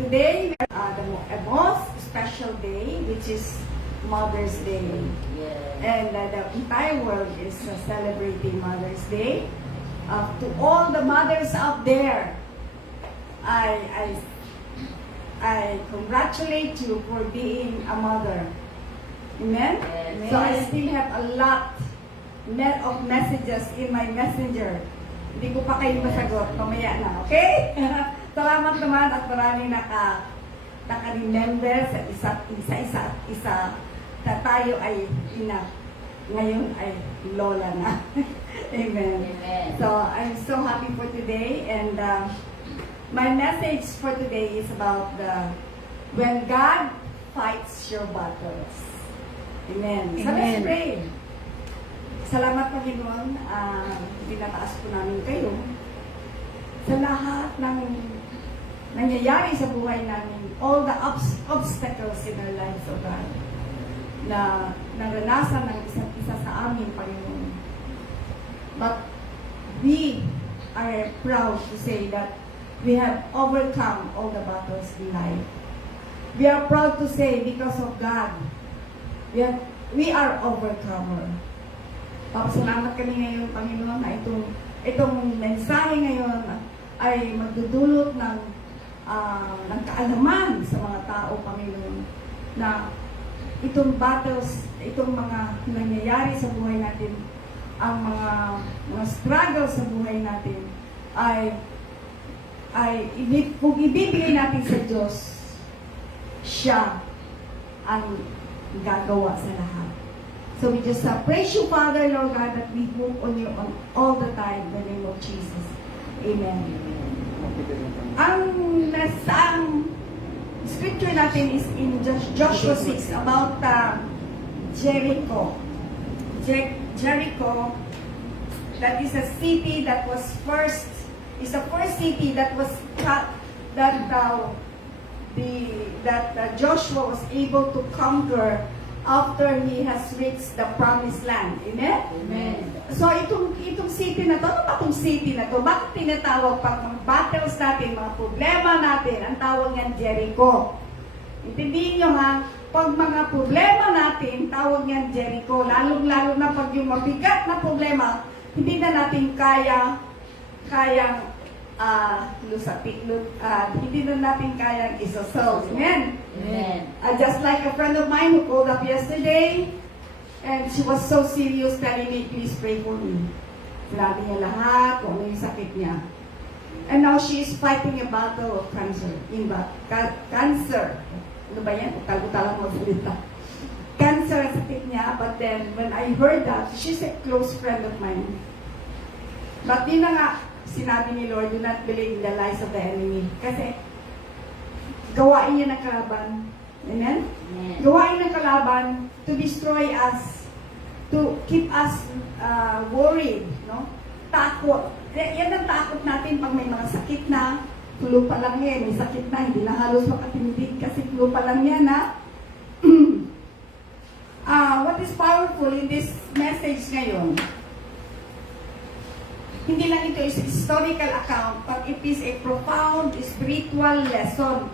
Today, a most special day, which is Mother's Day. And the entire world is celebrating Mother's Day. To all the mothers out there, I congratulate you for being a mother. Amen? Yes. So I still have a lot of messages in my messenger. Hindi ko pa kayo masagot. Mamaya na, okay? Salamat naman at maraming naka-remember sa isa na tayo ay ina. Ngayon ay lola na. Amen. Amen. So I'm so happy for today, and my message for today is about when God fights your battles. Amen. So let's Amen. pray. Salamat, Panginoon, pinataas po namin kayo sa lahat ng nangyayari sa buhay namin, all the obstacles in our lives, O God, na naranasan ng isa't isa sa amin, Panginoon. But we are proud to say that we have overcome all the battles in life. We are proud to say because of God, we are overcomer. Papasalamat kami ngayon, Panginoon, na itong mensahe ngayon ay magdudulot ng kaalaman sa mga tao, Panginoon, na itong battles, itong mga nangyayari sa buhay natin, ang mga struggles sa buhay natin, kung ibibigay natin sa Diyos, siya ang gagawa sa lahat. So we just praise you, Father, Lord God, that we move on you all the time in the name of Jesus. Amen. Ang scripture natin is in Joshua 6 about Jericho. Jericho, that is a city that was is the first city that was that Joshua was able to conquer after he has reached the promised land. Amen? Amen. So itong city na to, ano ba itong city na to? Bakit tinatawag pag mga battles natin, mga problema natin, ang tawag niyan Jericho? Intindihin nyo ha, pag mga problema natin, tawag niyan Jericho, lalong-lalo na pag yung mabigat na problema, hindi na natin kayang hindi na natin kayang isosolve. Amen? Amen. Just like a friend of mine who called up yesterday, and she was so serious telling me, please pray for me. Sinabi niya lahat, kung ano yung sakit niya. And now she is fighting a battle of cancer. Cancer. Ano ba yan? Utal-utal ang magsalita. Cancer ang sakit niya, but then when I heard that, she's a close friend of mine. But yun na nga, sinabi ni Lord, do not believe in the lies of the enemy. Kasi, gawain niya ng kalaban. Amen? Amen. Gawain ng kalaban to destroy us, to keep us worried, no? Takot. Yan ang takot natin pag may mga sakit na, flu pa lang yan, may sakit na, hindi na halos makatindig kasi flu pa lang yan, ha? What is powerful in this message ngayon? Hindi lang ito is historical account, but it is a profound spiritual lesson.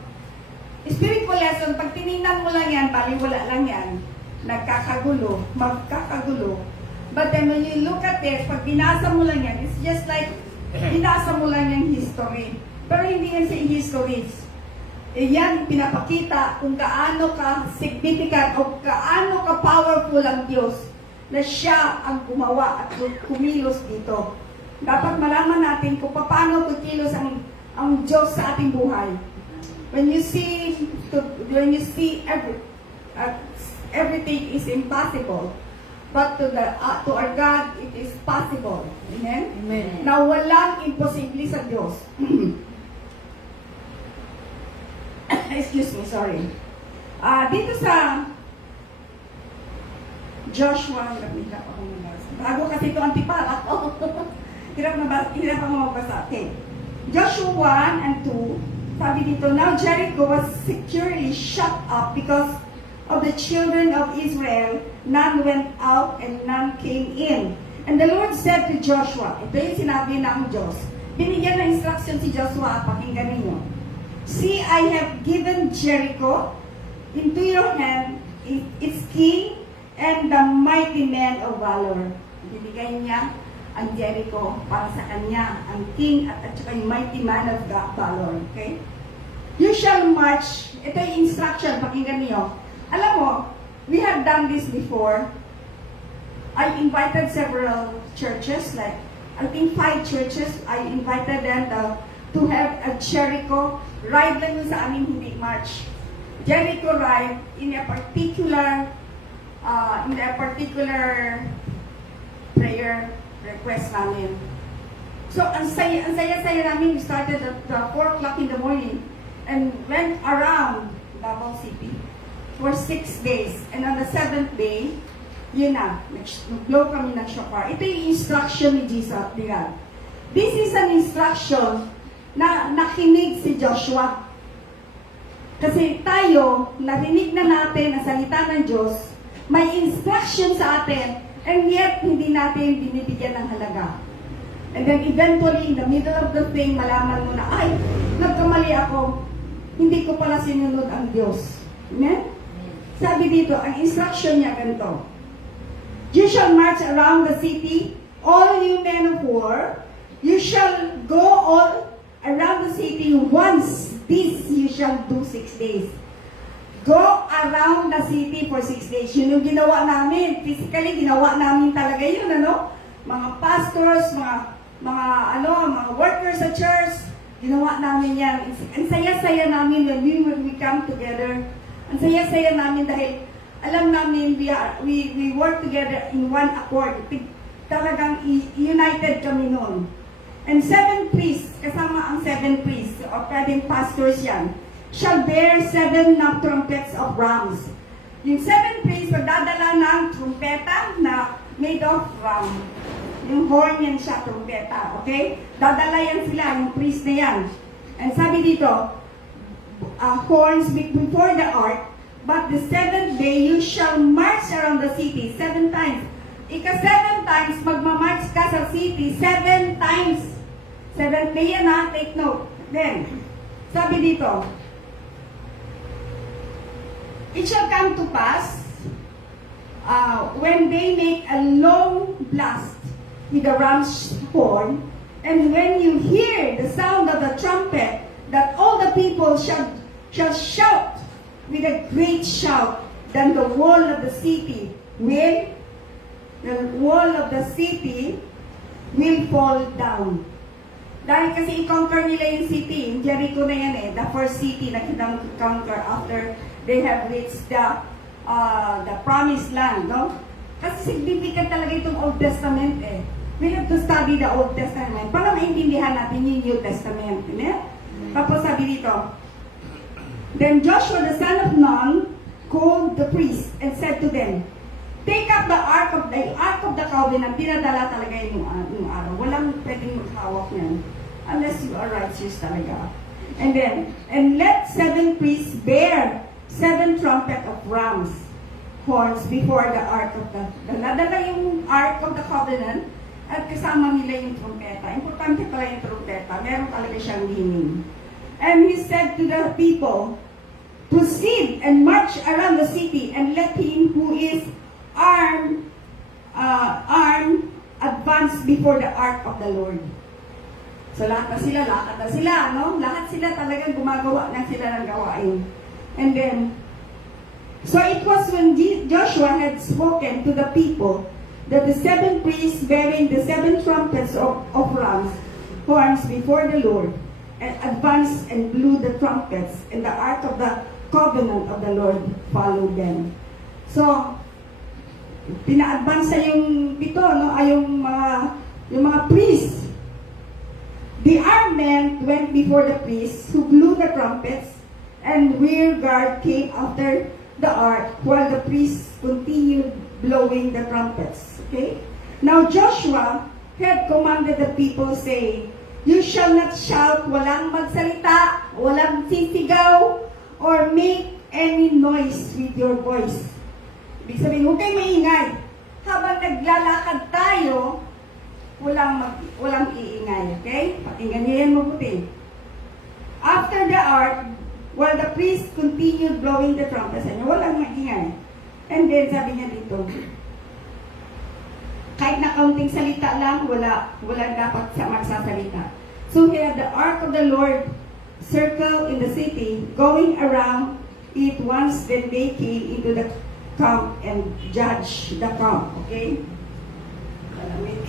Spiritual lesson, pag tinignan mo lang yan, baliwala lang yan, magkakagulo. But then when you look at this, pag binasa mo lang yan, it's just like, binasa mo lang yung history. Pero hindi yan sa histories. Yan, pinapakita kung gaano ka significant o gaano ka powerful ang Diyos na siya ang gumawa at kumilos dito. Dapat malaman natin kung paano kumilos ang Diyos sa ating buhay. When you see everything is impossible, but to our God it is possible. Amen? Amen. Na walang imposible sa Diyos. Excuse me, sorry. Dito sa Joshua, hirap ako magbasa. Bago kasi ito ang tipara ko. Hirap ako magbasa. Okay. Joshua 1 and 2, sabi dito, now Jericho was securely shut up because of the children of Israel. None went out and none came in. And the Lord said to Joshua, ito yung sinabi ng Diyos, binigyan ng instruction si Joshua, pakinggan ninyo. See, I I have given Jericho into your hand, its king, and the mighty men of valor. Binigay niya ang Jericho para sa kanya, ang king at saka yung mighty man of valor. Okay? You shall march. Ito yung instruction, pakinggan niyo. Alam mo, we have done this before. I invited several churches, like I think 5 churches. I invited them to have a Jericho ride lang yun sa amin, hindi march. Jericho ride in a particular prayer request namin. So, ang saya namin. We started at 4 o'clock in the morning and went around Davao City for 6 days. And on the 7th day, yun na, nag-blow kami ng shofar. Ito yung instruction ni Jesus. This is an instruction na nakinig si Joshua. Kasi tayo, narinig na natin ang salita ng Diyos, may instruction sa atin, and yet hindi natin binibigyan ng halaga. And then eventually, in the middle of the thing, malaman mo na, ay, nagkamali ako, hindi ko pala sinunod ang Diyos. Amen? Sabi dito, ang instruction niya ganito, you shall march around the city, all you men of war, you shall go all around the city once. This you shall do 6 days. Go around the city for 6 days. Yun yung ginawa namin. Physically, ginawa namin talaga yun, ano? Mga pastors, mga workers sa church, ginawa namin yan. Ang saya-saya namin when we come together. Ang saya-saya namin dahil alam namin we work together in one accord. Talagang united kami noon. And 7 priests, kasama ang 7 priests, o pwedeng pastors yan, shall bear 7 na trumpets of rams. Yung 7 priests, magdadala ng trumpeta na made of ram. Yung horn yan siya, trumpeta, okay? Dadala yan sila, yung priest na yan. And sabi dito, horns before the ark, but the 7th day you shall march around the city 7 times. Ika-7 times, magmamarch ka sa city 7 times. 7th day yan ha, take note. Then, sabi dito, it shall come to pass, when they make a long blast with the ram's horn, and when you hear the sound of the trumpet, that all the people shall shout with a great shout, then the wall of the city will fall down. Dahil kasi i-conquer nila yung city, yung Jericho na yan the first city na conquer after they have reached the promised land, no? Kasi significant talaga itong Old Testament We have to study the Old Testament para maintindihan natin yung New Testament. Tapos sabi dito, then Joshua the son of Nun called the priests and said to them, take up the ark of the covenant. Pinadala talaga yung araw. Walang pwedeng maghawak niyan unless you are righteous talaga. And let 7 priests bear 7 trumpet of rams horns before the ark of nadala yung ark of the covenant at kasama nila yung trumpeta. Importante pala yung trumpeta. Meron talaga siyang meaning. And he said to the people, proceed and march around the city and let him who is armed advance before the ark of the Lord. So lahat na sila, no? Lahat sila talagang gumagawa na sila ng gawain. And then, so it was when Joshua had spoken to the people that the 7 priests bearing the 7 trumpets of rams horns before the Lord and advanced and blew the trumpets, and the ark of the covenant of the Lord followed them. So, pina-advance na yung pito, no? Ay yung mga priests. The armed men went before the priests who blew the trumpets, and rear guard came after the ark while the priests continued blowing the trumpets. Okay? Now Joshua had commanded the people, saying, you shall not shout, walang magsalita, walang sisigaw, or make any noise with your voice. Ibig sabihin, huwag kayong maingay. Habang naglalakad tayo, walang iingay. Okay? Pakinggan niyo yan mabuti. After the ark, while the priest continued blowing the trumpet. Sabi niya, walang maingay. And then sabi niya dito, kahit na kaunting salita lang, wala dapat sa magsasalita. So here the ark of the Lord circle in the city, going around it once then they came into the camp and judge the camp. Okay? Malamig.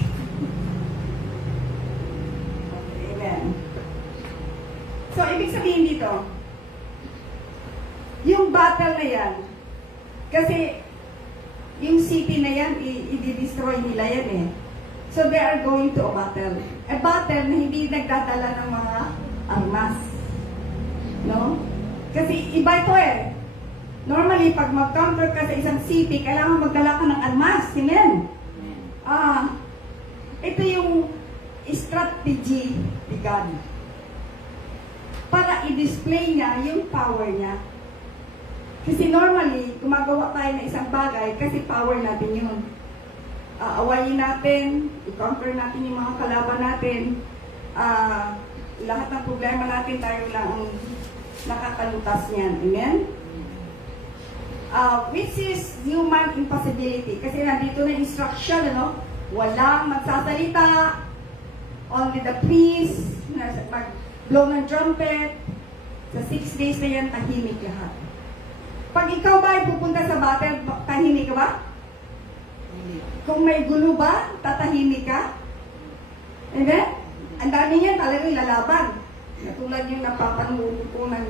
Okay, amen. So, ibig sabihin dito, yung battle na yan, kasi yung city na yan, i-destroy nila yan eh. So, they are going to a battle. A battle na hindi nagdadala ng mga armas. No? Kasi iba ito eh. Normally, pag mag-counter ka sa isang city, kailangan magdala ka ng armas. Amen? Ito yung strategy ni God. Para i-display niya yung power niya. Kasi normally, gumagawa tayo ng isang bagay kasi power natin yun. Awayin natin, i-conquer natin yung mga kalaban natin. Lahat ng problema natin, tayo lang ang nakakalutas niyan. Amen? Which is human impossibility. Kasi nandito na instruction, ano? Walang magsasalita. Only the priest, mag-blow ng trumpet. Sa 6 days na yan, tahimik lahat. Pag ikaw ba ay pupunta sa battle, tahimik ka ba? Kung may gulo ba, tatahimik ka? Amen? Ang dami niyan talagang lalaban. Katulad yung napapanood ko ng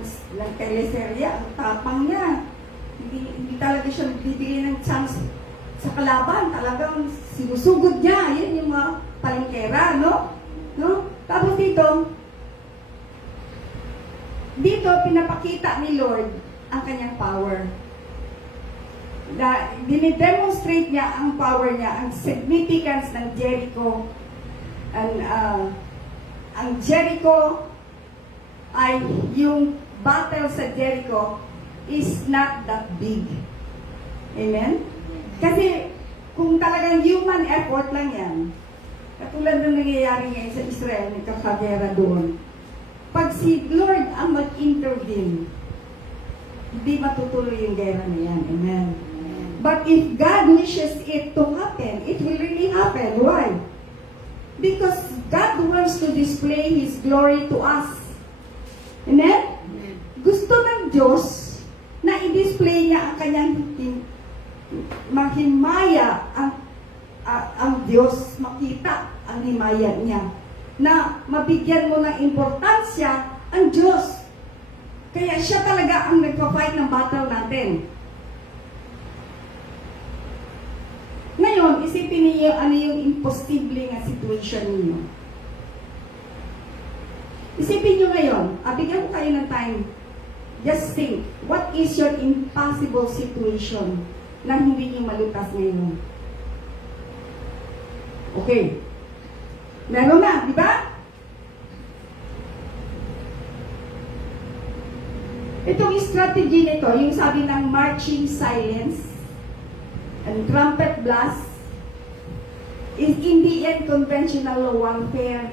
teleserye, ang tapang niya. Hindi talaga siya nagbibigay ng chance sa kalaban. Talagang sinusugod niya. Yan yung mga palengkera, no? Tapos dito pinapakita ni Lord ang kanyang power. Dinidemonstrate niya ang power niya, ang significance ng Jericho. Ang Jericho ay yung battle sa Jericho is not that big. Amen? Kasi kung talagang human effort lang yan, katulad ng nangyayari ngayon sa Israel, nagkakagera doon. Pag si Lord ang mag-intervene, hindi matutuloy yung gera na yan. Amen? But if God wishes it to happen, it will really happen. Why? Because God wants to display His glory to us. Amen? Gusto ng Diyos na i-display niya ang kanyang mahimaya ang Diyos, makita ang himaya niya. Na mabigyan mo ng importansya ang Diyos. Kaya siya talaga ang nagpa-fight ng battle natin. Ngayon, isipin niyo ano yung imposible nga situation niyo. Isipin niyo ngayon, bigyan ko kayo ng time. Just think, what is your impossible situation na hindi niyo malutas ngayon? Okay. Meron na, di ba? Itong strategy nito, yung sabi ng marching silence and trumpet blast, is hindi yan conventional warfare.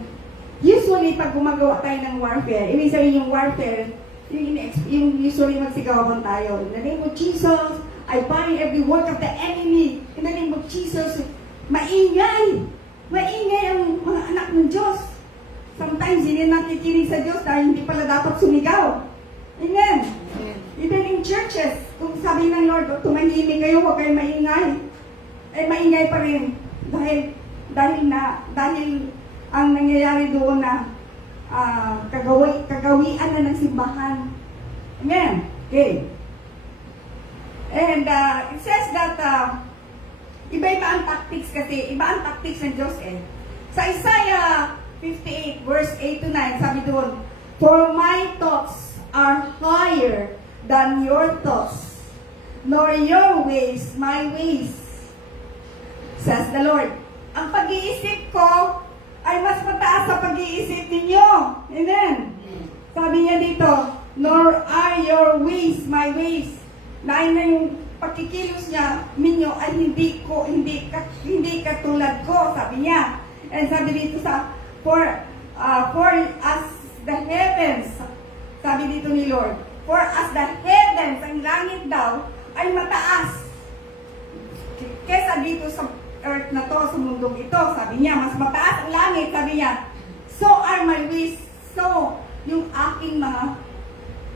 Usually, pag gumagawa tayo ng warfare, ibig sabihin yung warfare, yung usually magsigawan tayo. In the name of Jesus, I bind every work of the enemy. In the name of Jesus, maingay! Maingay ang mga anak ng Diyos. Sometimes, hindi nakikinig sa Diyos dahil hindi pala dapat sumigaw. Amen. Even in churches, kung sabi ng Lord, tumahimik kayo, huwag kayong maingay. Maingay pa rin. Dahil ang nangyayari doon na kagawian na ng simbahan. Amen. Okay. And it says that iba-iba ang tactics kasi, iba ang tactics ng Diyos eh. Sa Isaiah 58 verse 8 to 9, sabi doon, for my thoughts are higher than your thoughts, nor your ways my ways, says the Lord. Ang pag-iisip ko ay mas mataas sa pag-iisip ninyo. Amen? Sabi niya dito, nor are your ways my ways. Nain na yung pagkikilos niya, minyo ay hindi katulad ko, sabi niya. And sabi dito for as the heavens, sabi dito ni Lord, For as the heavens, ang langit daw, ay mataas kesa dito sa earth na to, sa mundong ito. Sabi niya, mas mataas ang langit. Sabi niya, so are my ways. So, yung aking mga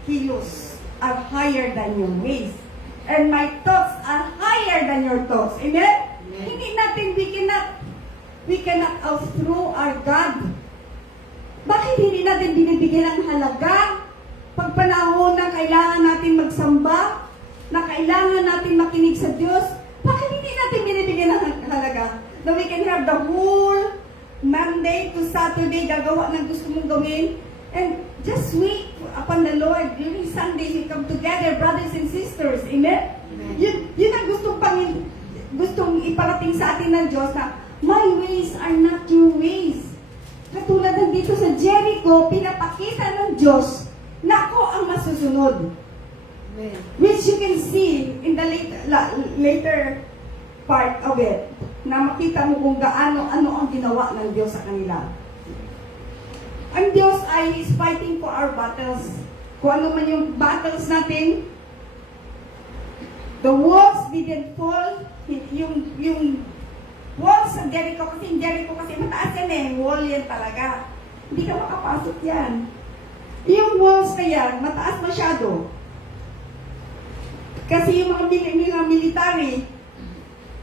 kilos are higher than your ways. And my thoughts are higher than your thoughts. Amen? Hindi natin, we cannot outthrow our God. Bakit hindi natin binibigyan ng halaga? Pag panahon na kailangan natin magsamba, na kailangan natin makinig sa Diyos, bakit hindi natin binibigyan ng halaga? That we can have the whole Monday to Saturday, gagawa ng gusto mong gawin, and just wait upon the Lord. During Sundays, we come together, brothers and sisters. Amen? Yun ang gustong iparating sa atin ng Diyos na, my ways are not your ways. Katulad ng dito sa Jericho, pinapakita ng Diyos na ako ang masusunod. Amen. Which you can see in the later part of it, na makita mo kung ano ang ginawa ng Diyos sa kanila. Ang Diyos ay is fighting for our battles. Kung ano man yung battles natin, the walls didn't fall, yung walls sa Jericho, kasi mataas yan eh, wall yan talaga. Hindi ka makapasok yan. Yung walls na yan, mataas masyado. Kasi yung mga military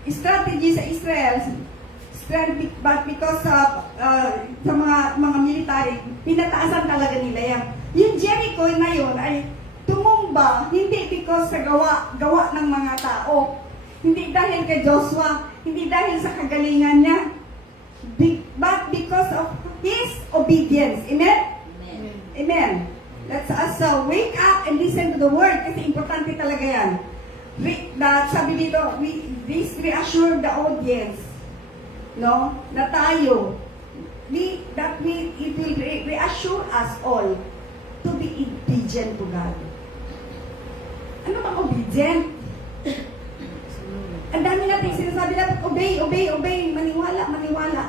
strategy sa Israel, but because of sa mga military, pinataasan talaga nila yan. Yung Jericho na yun ay tumumba, hindi because sa gawa ng mga tao, hindi dahil kay Joshua, hindi dahil sa kagalingan niya, but because of his obedience. Amen? Amen. Amen. Let's us wake up and listen to the word, kasi importante talaga yan. Sabi dito, this reassure the audience, no, na tayo, it will reassure us all to be obedient to God. Ano bang obedient? Ang dami natin sinasabi natin, obey, maniwala.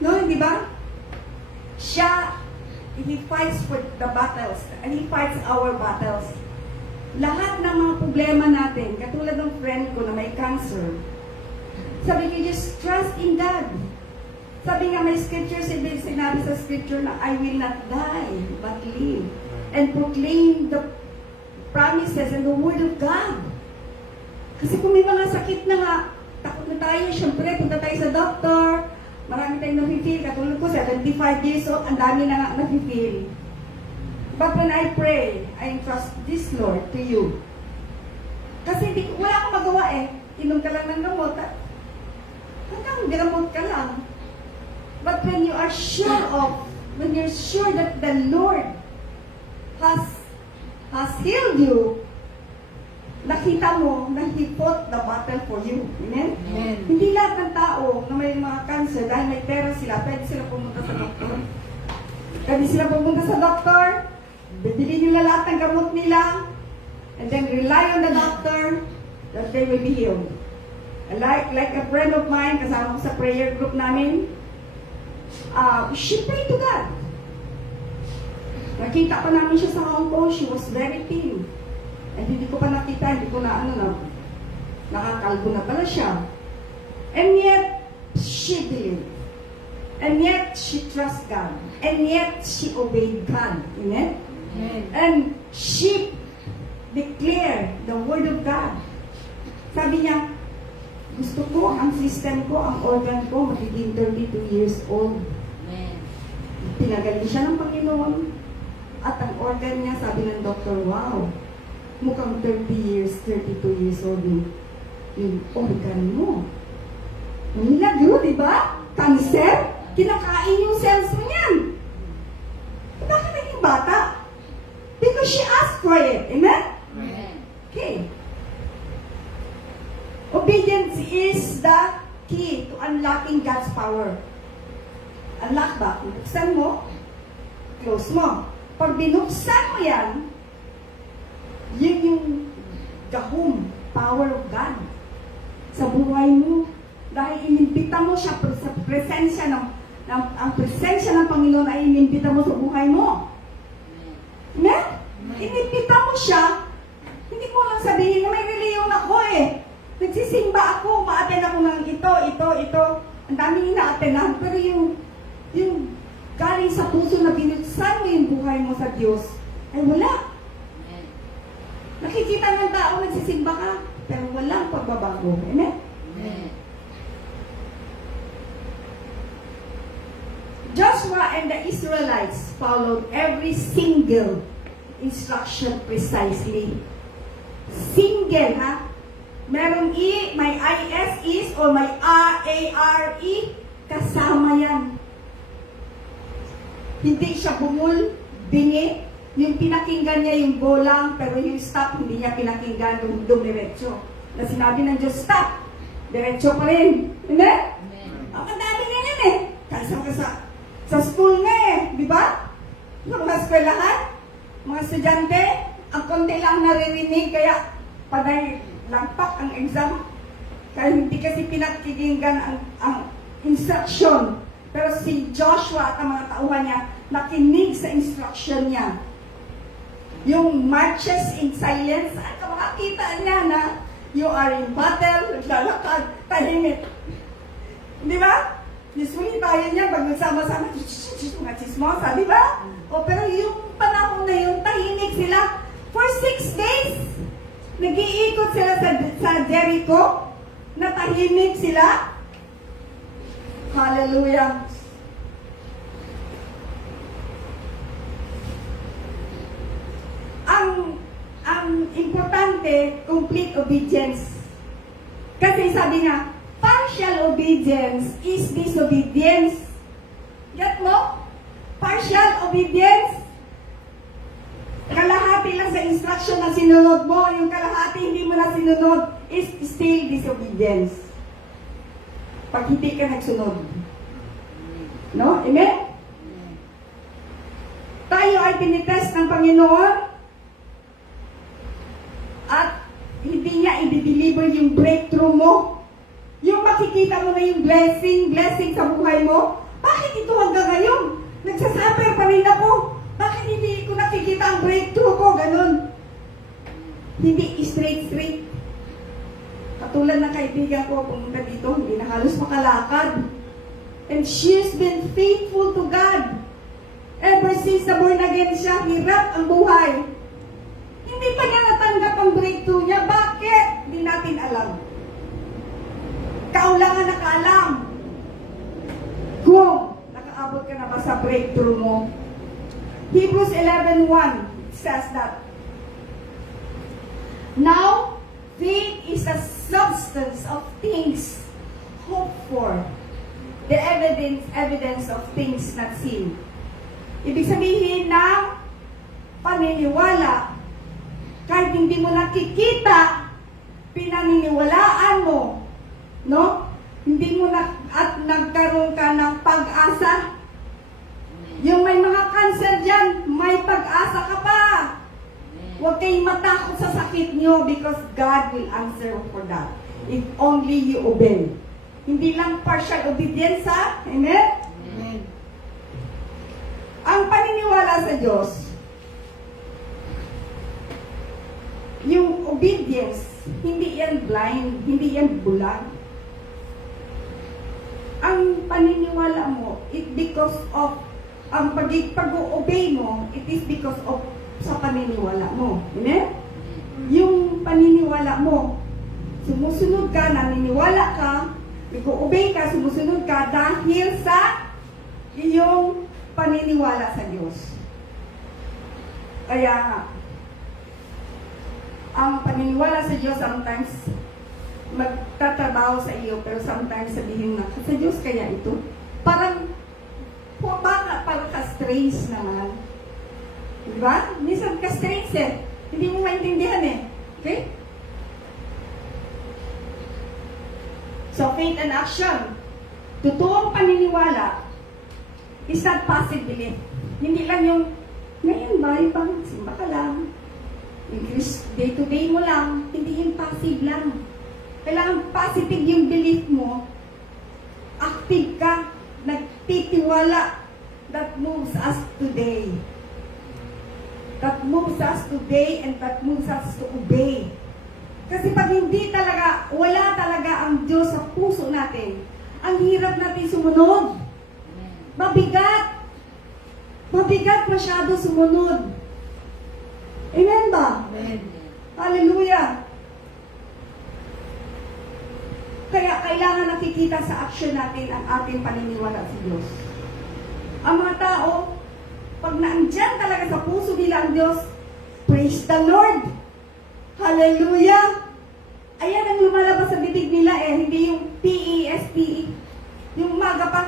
No, di ba? He fights for the battles, and He fights our battles. Lahat ng mga problema natin, katulad ng friend ko na may cancer, sabi ko, just trust in God. Sabi nga may scripture, sinabi sa scripture na, I will not die, but live, and proclaim the promises and the word of God. Kasi kung may mga sakit na nga, takot na tayo, syempre, punta tayo sa doctor, marami tayong nafe-feel, katulad ko, 75 years old, ang dami na nga nafe-feel. But when I pray, I entrust this Lord to you. Kasi wala akong magawa eh. Inom ka lang ng gamot. Hanggang gamot ka lang. But when you are sure when you're sure that the Lord has healed you, nakita mo na He fought the battle for you. Amen? Amen. Hindi lahat ng tao na may mga cancer, dahil may pera sila, pwede sila pumunta sa doktor. Bibili nila lahat ng gamot nila, and then rely on the doctor that they will be healed. Like a friend of mine, kasama ko sa prayer group namin, she prayed to God. Nakita pa namin siya sa Hong Kong, she was very thin. And hindi ko pa nakita, nakakalbo na pala siya. And yet, she believed. And yet, she trusted God. And yet, she obeyed God. Amen? Amen. And she declared the word of God. Sabi niya, gusto ko, ang system ko, ang organ ko, magiging 32 years old. Amen. Pinagaling siya ng Panginoon. At ang organ niya, sabi ng doktor, wow, mukhang 32 years old yung organ mo. Nilagyo, di ba? Cancer, kinakain yung cells mo yan. Bakit naging bata? Because she asked for it. Amen? Amen. Okay. Obedience is the key to unlocking God's power. Unlock ba? Buksan mo, close mo. Pag binuksan mo yan, yun yung gahom, power of God sa buhay mo. Dahil inimbita mo siya sa presensya ang presensya ng Panginoon ay inimbita mo sa buhay mo. Amen? Inimbita siya, hindi mo lang sabihin na may reliyon ako eh. Nagsisimba ako, ma-attend ako ng ito. Ang daming ina-attendan. Pero yung galing sa puso na binuksan mo yung buhay mo sa Diyos, ay wala. Nakikita ng tao, nagsisimba ka, pero walang pagbabago. Amen? Joshua and the Israelites followed every single instruction precisely. Single, ha? Merong E, may IS is, or may RARE, kasama yan. Hindi siya bumul, bingi, yung pinakinggan niya yung go lang, pero yung stop, hindi niya pinakinggan, dumiretso. Na sinabi ng Diyos, stop, diretso pa rin. Hindi? Ang dami nga yan eh. Kaysa sa school nga eh, di ba? Yung mga eskwelahan, mga estudyante, ang konti lang naririnig, kaya panay lampak ang exam. Kaya hindi kasi pinakikinggan ang instruction. Pero si Joshua at ang mga tauhan niya, nakinig sa instruction niya. Yung marches in silence, saan ka makakita niya na you are in battle, naglalakad, tahimik. Di ba? Usually tayo niya, pag nagsama-sama, mga chismosa, di ba? O pero yung panahon na yun, tahimik sila. For 6 days, nag-iikot sila sa Jericho, na tahimik sila. Hallelujah. Ang importante, complete obedience. Kasi sabi nga, partial obedience is disobedience. Get mo? Partial obedience. Kalahati lang sa instruction na sinunod mo, yung kalahati hindi mo na sinunod is still disobedience. Pag hindi ka nagsunod. No? Amen? Tayo ay tinitest ng Panginoon at hindi niya i-deliver yung breakthrough mo. Yung makikita mo na yung blessing sa buhay mo. Bakit ito hanggang ngayon? Nagsasuffer pa rin ako. Bakit hindi ko nakikita ang breakthrough ko? Ganun. Hindi straight. Katulad ng kaibigan ko, pumunta dito, hindi na halos makalakad. And she's been faithful to God. Ever since na born again siya, hirap ang buhay. Hindi pa niya natanggap ang breakthrough niya. Bakit? Hindi natin alam. Kaulangan nakaalam. Kung nakaabot ka na ba sa breakthrough mo? Hebrews 11:1 says that, now, faith is the substance of things hoped for, the evidence of things not seen. Ibig sabihin ng paniniwala, kahit hindi mo nakikita, pinaniniwalaan mo, no? Hindi mo at nagkaroon ka ng pag-asa. Yung may mga cancer dyan, may pag-asa ka pa. Huwag kayong matakot sa sakit nyo because God will answer for that. If only you obey. Hindi lang partial obedience, ha? Amen? Amen. Ang paniniwala sa Diyos, yung obedience, hindi yan blind, hindi yan bulag. Ang paniniwala mo, it because of, ang pag-obey mo, it is because of sa paniniwala mo. Amen? Yung paniniwala mo, sumusunod ka, naniniwala ka, nag-obey ka, sumusunod ka dahil sa iyong paniniwala sa Diyos. Kaya, ang paniniwala sa Diyos sometimes magtatrabaho sa iyo, pero sometimes sabihin na, sa Diyos kaya ito? Parang ka-strange naman. Diba? Minsan ka-strange eh. Hindi mo maintindihan eh. Okay? So, faith and action. Totoong paniniwala is not passive belief. Hindi lang yung, ngayon ba, ibang simba ka lang. Day-to-day mo lang. Hindi yung passive lang. Kailangan positive yung belief mo. Active ka. Nagtitiwala. That moves us today. that moves us to obey and that moves us to obey. Kasi pag hindi talaga, wala talaga ang Diyos sa puso natin, ang hirap natin sumunod. Mabigat. Mabigat masyado sumunod. Amen ba? Amen. Hallelujah. Kaya kailangan nakikita sa action natin ang ating paniniwala sa Diyos. Ang mga tao, pag naandyan talaga sa puso nila ang Diyos, praise the Lord! Hallelujah! Ayan ang lumalabas sa bibig nila hindi yung P-E-S-T-E. Yung umaga pa,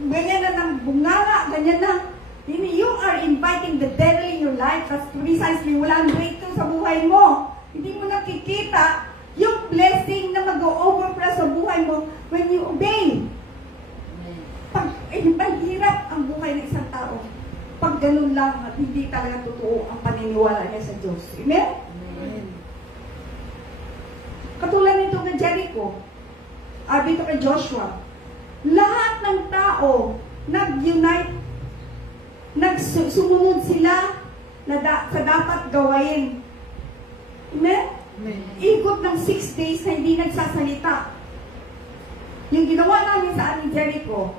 ganyan na ng bunganga, ganyan na. You are inviting the devil in your life. That's precisely walang breakthrough sa buhay mo. Hindi mo nakikita yung blessing na mag-overflow sa buhay mo when you obey. Mahirap ang buhay ng isang tao pag ganun lang at hindi talaga totoo ang paniniwala niya sa Diyos. Amen? Amen. Katulad nito kay Jericho, dito kay Joshua, lahat ng tao nag-unite, sumunod sila na sa dapat gawain. Amen? Amen. Ikot ng 6 days na hindi nagsasalita. Yung ginawa namin sa aming Jericho,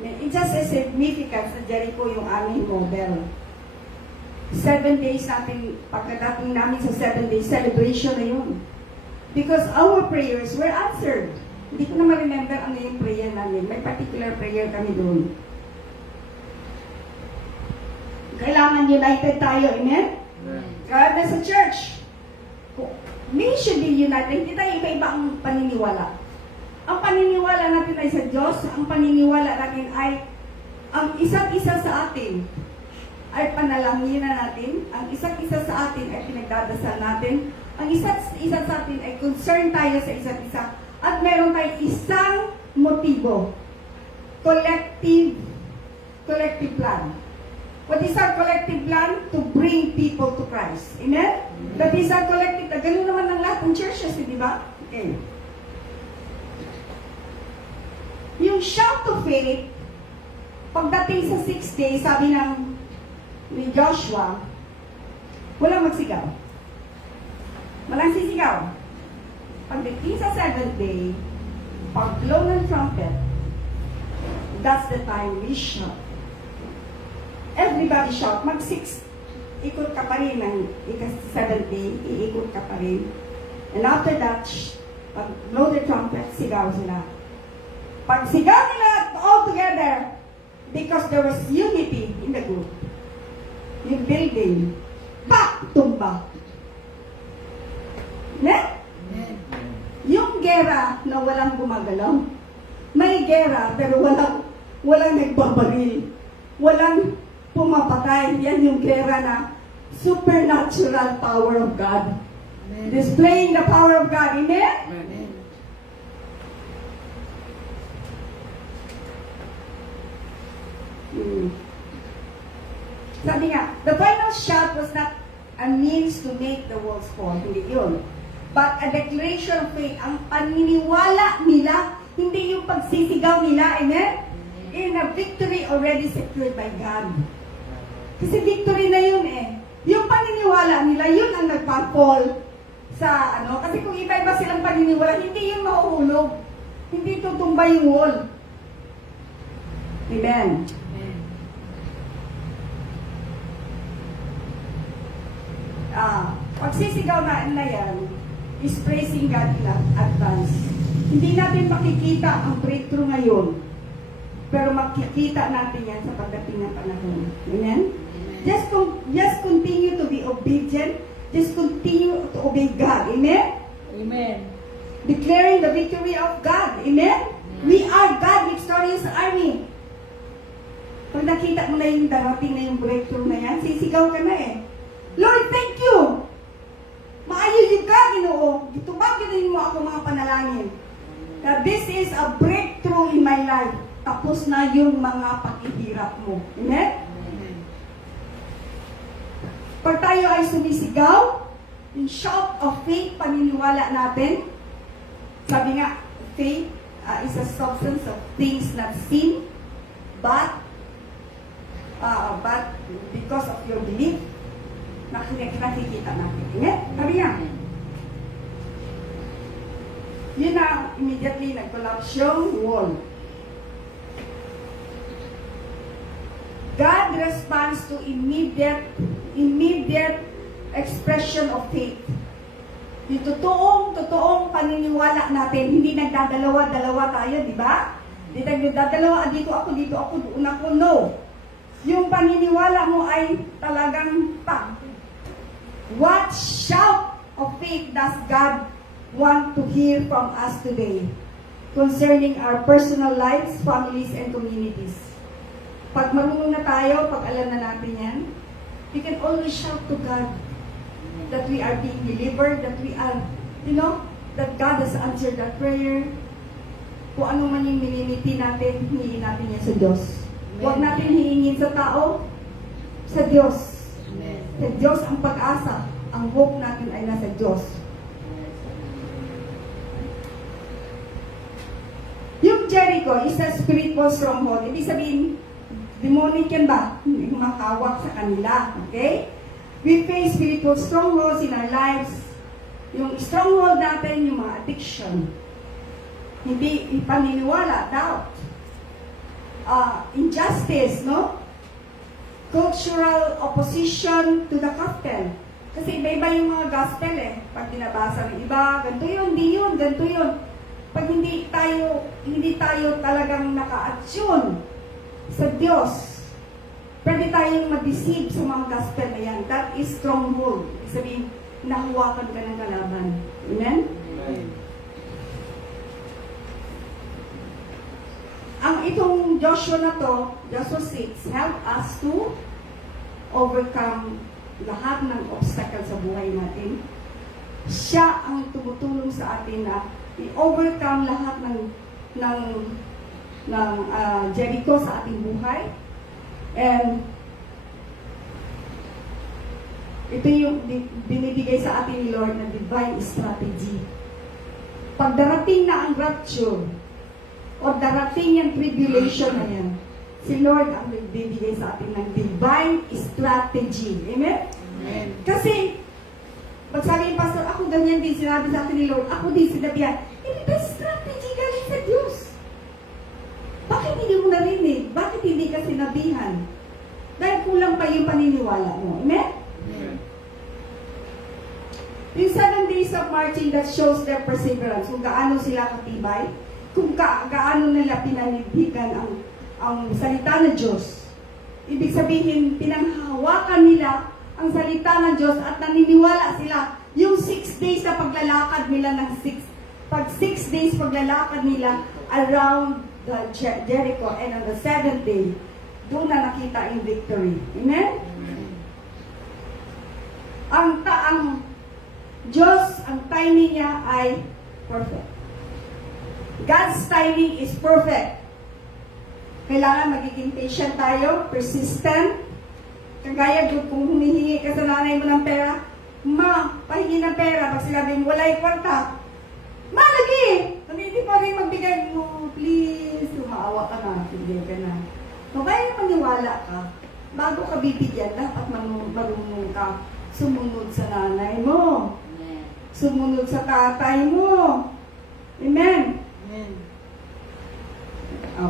it just a significance na Jericho yung aming model. 7 days natin, pagkadating namin sa 7 days celebration na yun. Because our prayers were answered. Hindi ko na ma-remember ano yung prayer namin. May particular prayer kami doon. Kailangan united tayo, amen? Kaya na sa church, we should be united. Hindi tayo iba-iba ang paniniwala. Ang paniniwala natin ay sa Diyos, ang paniniwala natin ay ang isa't isa sa atin ay panalangin na natin, ang isa't isa sa atin ay pinagdadasal natin, ang isa't isa sa atin ay concern tayo sa isa't isa, at meron tayong isang motibo, collective plan. What is our collective plan? To bring people to Christ. Amen? That is our collective plan. Ganun naman ng lahat ng churches, di ba? Okay. Yung shout to faith, pagdating sa 6 days, sabi ni Joshua, walang magsigaw. Walang sisigaw. Pagdating sa 7th day, pag-blow ng trumpet, that's the time we shout. Everybody shout. Mag-6, ikot ka pa rin ng 7th day, iikot ka pa rin. And after that, pag-blow the trumpet, sigaw sila. Pag sigaw nila all together, because there was unity in the group, yung building, tumba. Ne? Yung gera na walang gumagalaw. May gera, pero walang nagbabaril. Walang pumapatay. Yan yung gera na supernatural power of God. Amen. Displaying the power of God. Amen? Amen. Sabi nga, the final shout was not a means to make the walls fall. Hindi yun. But a declaration of faith. Ang paniniwala nila, hindi yung pagsisigaw nila. Amen? In a victory already secured by God. Kasi victory na yun Yung paniniwala nila, yun ang nagpa-fall sa Kasi kung iba-iba silang paniniwala, hindi yun mahuhulog. Hindi tutumba yung wall. Amen? Pagsisigaw na yan is praising God in advance. Hindi natin makikita ang breakthrough ngayon, pero makikita natin yan sa pagdating ng panahon. Amen? Just continue to be obedient. Just continue to obey God. Amen? Amen. Declaring the victory of God. Amen? We are God victorious army. Pag nakita mo na yung darating na yung breakthrough na yan, sisigaw ka na Lord, thank you! Maayo yung ka, Ginoo. Itubagin mo ako mga panalangin. That this is a breakthrough in my life. Tapos na yung mga paghihirap mo. Amen? Pag tayo ay sumisigaw, yung shout of faith, paniniwala natin, sabi nga, faith is a substance of things not seen, but because of your belief, nakikita natin. Sabi niya, yun na, immediately nag-collapse yung wall. God responds to immediate expression of faith. Yung totoong paniniwala natin, hindi nagdadalawa-dalawa tayo, di ba? Hindi nagdadalawa, dito ako, doon ako, no. Yung paniniwala mo ay talagang pa. What shout of faith does God want to hear from us today concerning our personal lives, families, and communities? Pag marunong na tayo, pag alam na natin yan, we can always shout to God that we are being delivered, that we are, that God has answered that prayer. Kung ano man yung minimiti natin, hingin natin yan sa Diyos. Huwag natin hihingin sa tao, sa Diyos. Sa Diyos ang pag-asa. Ang hope natin ay nasa Diyos. Yung Jericho is a spiritual stronghold. Ibig sabihin, demonic yan ba? Hindi makawak sa kanila. Okay? We face spiritual strongholds in our lives. Yung stronghold natin, yung mga addiction. Hindi paniniwala, doubt. Injustice, no? Cultural opposition to the gospel. Kasi iba-iba yung mga gospel eh. Pag dinabasa ng iba, ganito yun, di yun, ganito yun. Pag hindi tayo talagang naka-attune sa Diyos, pwede tayong ma-deceive sa mga gospel na yan. That is stronghold. Ibig sabihin, nahawakan ka ng kalaban. Amen? Amen. Ang itong Joshua na to, Joshua 6, help us to overcome lahat ng obstacle sa buhay natin. Siya ang tumutulong sa atin na i-overcome lahat ng Jericho sa ating buhay. And ito yung binibigay sa atin ni Lord na divine strategy. Pag darating na ang rapture, o darating yung tribulation na yan, si Lord ang nagbibigay sa atin ng divine strategy. Amen? Amen. Kasi, pag sabi yung pastor, ako ganyan din, sinabi sa atin ni Lord, ako din sinabihan, hindi ba strategy galing sa Diyos? Bakit hindi mo narinig? Bakit hindi ka sinabihan? Dahil kulang pa yung paniniwala mo. Amen? Amen. Yung 7 days of marching that shows their perseverance, kung gaano sila katibay, kung gaano nila pinanigdigan ang salita ng Diyos. Ibig sabihin, pinanghawakan nila ang salita ng Diyos at naniniwala sila. Yung 6 days na paglalakad nila pag 6 days paglalakad nila around the Jericho, and on the 7th day, doon na nakita yung victory. Amen? Ang Diyos, ang timing niya ay perfect. God's timing is perfect. Kailangan magiging patient tayo, persistent. Kagaya kung humihingi ka sa nanay mo ng pera, pahingi ng pera. Pag sinabing wala yung kwarta, lagi! Hindi pa rin magbigay mo, please, humaawa ka na, bigyan ka na. No, kaya maniwala ka. Bago ka bibigyan, dapat marunong ka sumunod sa nanay mo. Sumunod sa tatay mo. Amen? Amen.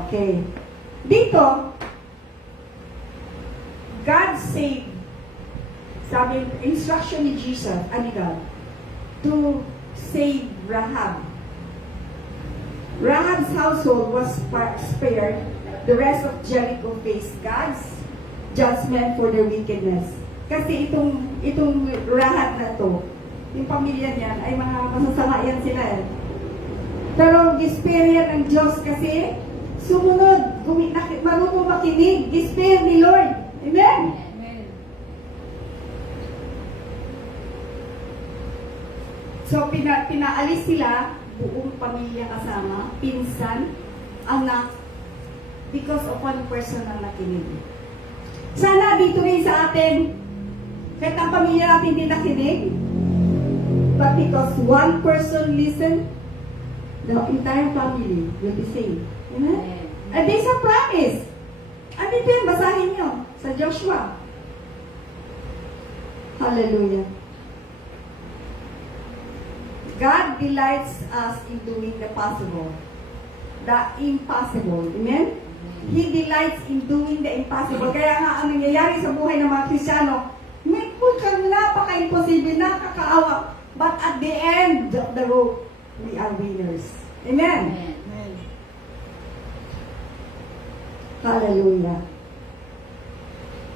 Okay. Dito, God saved, sabi, instruction ni Jesus, God, to save Rahab. Rahab's household was spared. The rest of Jericho faced God's judgment for their wickedness. Kasi itong Rahab na to, yung pamilya niyan, ay mga masasama yan sila eh. Pero gisperian ng Diyos kasi sumunod, marunong makinig, gisper ni Lord. Amen? Amen. So, pinaalis sila, buong pamilya kasama, pinsan, anak, because of one person ang nakinig. Sana dito rin sa atin, kahit ang pamilya natin hindi nakinig, but because one person listened, the entire family will be saved. Amen? And there's a promise. Ano ito yan? Basahin nyo sa Joshua. Hallelujah. God delights us in doing the possible, the impossible. Amen? He delights in doing the impossible. Kaya nga, ang nangyayari sa buhay ng mga Kristyano, may kung napaka-imposible, nakakaawa. But at the end of the road, we are winners. Amen? Amen. Hallelujah.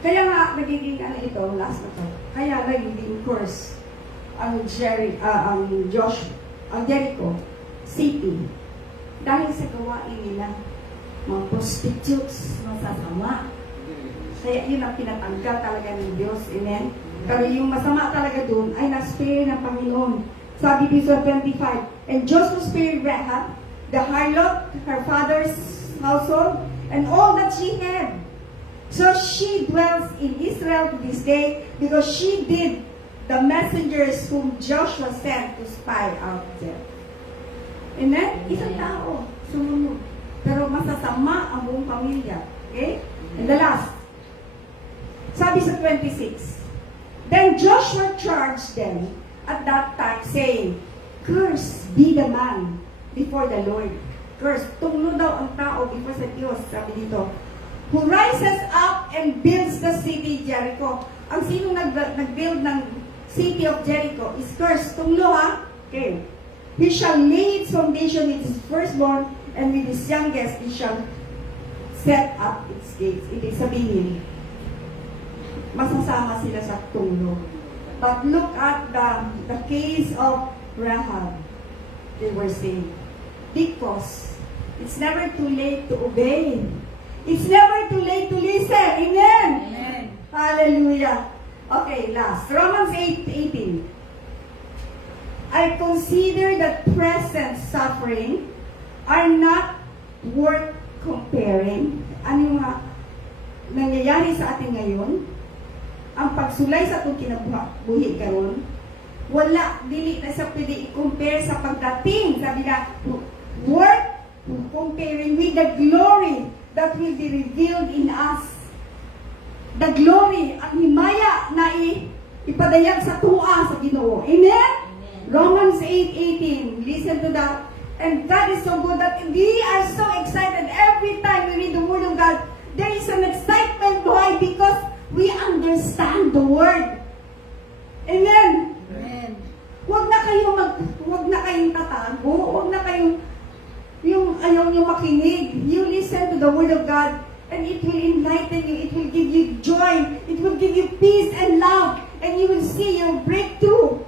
Kaya nga, nagiging ito, last na to. Kaya nagiging curse ang Jericho City. Dahil sa gawain nila, mga prostitutes, masasama. Kaya yun ang pinatanggal talaga ng Diyos. Amen? Pero yung masama talaga dun ay na-spare ng Panginoon. Sabi dito sa 25, and Joshua spared Rahab, the harlot, her father's household, and all that she had. So she dwells in Israel to this day because she did the messengers whom Joshua sent to spy out there. Amen? Isang tao, sumunod. Pero masasama ang buong pamilya. Okay? And the last, sabi sa 26, then Joshua charged them at that time, saying, cursed be the man before the Lord. Cursed. Tunglo daw ang tao before sa Diyos, sabi dito, who rises up and builds the city Jericho. Ang sino nag-build ng city of Jericho is cursed. Tunglo ha? Okay. He shall lay its foundation with his firstborn, and with his youngest he shall set up its gates. Ibig sabihin, masasama sila sa tunglo. But look at the case of Rahab. They were saved. Because it's never too late to obey. It's never too late to listen. Amen? Amen. Hallelujah. Okay, last. Romans 8:18. I consider that present suffering are not worth comparing. Ano yung nangyayari sa atin ngayon? Ang pagsulay sa itong kinabuhi karon, wala, dili na sa pwede i-compare sa pagdating. Sabi na, worth comparing with the glory that will be revealed in us. The glory, ang himaya na ipadayag sa tuwa sa Ginoo. Amen? Romans 8:18. Listen to that. And that is so good that we are so excited every time we read the Word of God. There is an excitement. Why? Because we understand the Word. Amen? Amen. Huwag na kayong tatago. Huwag na kayong ayaw nyo makinig. You listen to the Word of God and it will enlighten you. It will give you joy. It will give you peace and love. And you will see your breakthrough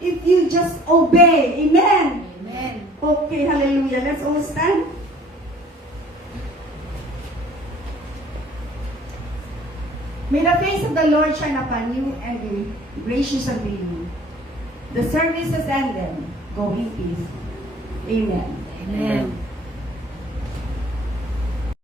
if you just obey. Amen? Amen. Okay, hallelujah. Let's all stand. May the face of the Lord shine upon you and be gracious unto you. The service has ended. Go in peace. Amen. Amen.